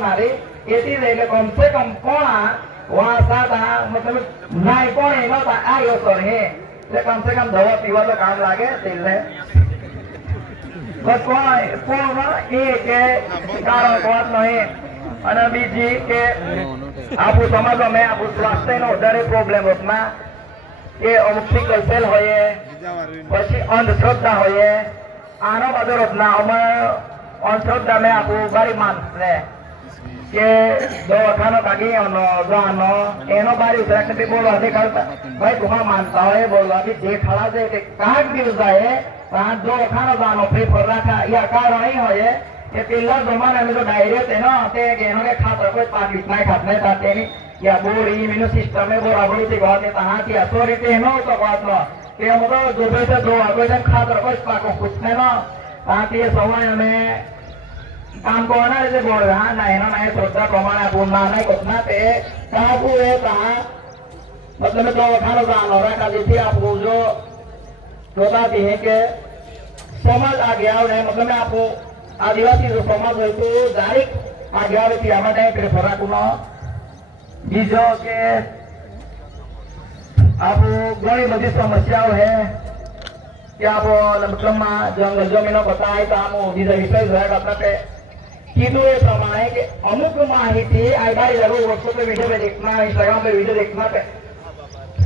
ના રે એથી એટલે કમસે કમ કોણ આ વાસા તા મતલબ નાય કોણ એનો આ યો હે એટલે કમસે કમ દવા પીવા તો કામ લાગે એટલે કોણ એ કે કારણ કોણ નહીં અને બીજી કે આપણું સમજો મેં આપણું સ્વાસ્થ્યનો વધારે પ્રોબ્લેમ હોતમાં કે અમુક સિકલ સેલ હોય પછી અંધશ્રદ્ધા હોય આનો બધો રત્ના અમે અંધશ્રદ્ધા મેં આપણું ગરીબ માનસ ને કે દવાખાનો કાઢી એનો ગાનો એનો બારી ઉતરા થી બોલવા અધે કરતા ભાઈ તુમા માનતા હોય બોલો અભી જે ખડા છે કે કાઢ દિવસ જાય ત્યાં દવાખાનો ગાનો પ્રેફર રાખા. યા કારણ અહીં હોય કે પેલા જમાના તો ડાયરેક્ટ એનો કે એનો કે ખાતર કોઈ પાકી ના ખાત નહીં તા તેની. યા બોર મિનો સિસ્ટમ બોર આપણું થી ગાતે તા કે અસો રીતે એનો તો વાત નો કે અમે જોબે તો દો આગળ ખાતર કોઈ પાકો કુછ નહીં નો. તા તે સમય અમે કામ કોના રીતે બોલ હા ના એનો ના શ્રદ્ધા પ્રમાણે આપું ના નહીં કુછ ના તે કાબુ એ તા मतलब तो खानो गानो रखा जिससे आपको जो बताती है कि समाज आ गया और मतलब मैं आपको आदिवासी जो समाज है तो डायरेक्ट आ गया और किया मैंने फिर फरा कुनो બીજો કે આપણું ઘણી બધી સમસ્યાઓ છે કે આપણો લમકમમાં જંગલ જમીનો બતાય તો આમ બીજા વિષય જોયા આપણા કે કીધું એ પ્રમાણે કે અમુક માહિતી આ બારી લગો વસ્તુ पे वीडियो पे देखना इंस्टाग्राम पे वीडियो देखना पे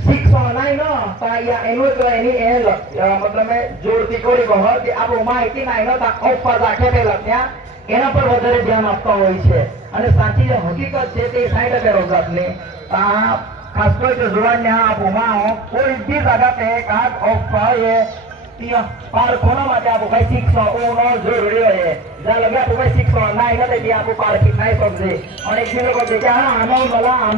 શિક્ષણ નહીં ન તા યા એનું એક એની એ લખ- અ મતલબ મેં જોડતી કરી કહો કે આપણું માહિતી નહીં ન તા ઓફર રાખે પેલા ત્યાં એના પર વધારે ધ્યાન આપતા હોય છે અને સાચી જે હકીકત છે તે સાઈડ ટકા રોગાટની તા ખાસ કરીને જુવાનને આ ભૂમાઓ કોઈ બી જગા पे કાક ઓફર એ ત્યાં પારખોના માટે આપણું કઈ શિક્ષણ ઓનો જરૂરી હોય જ્યાં લગે આપણું કઈ શિક્ષણ ના એના તે આપણું પારખી નહીં સમજે અને એક લોકો કે હા આનો ભલા આનો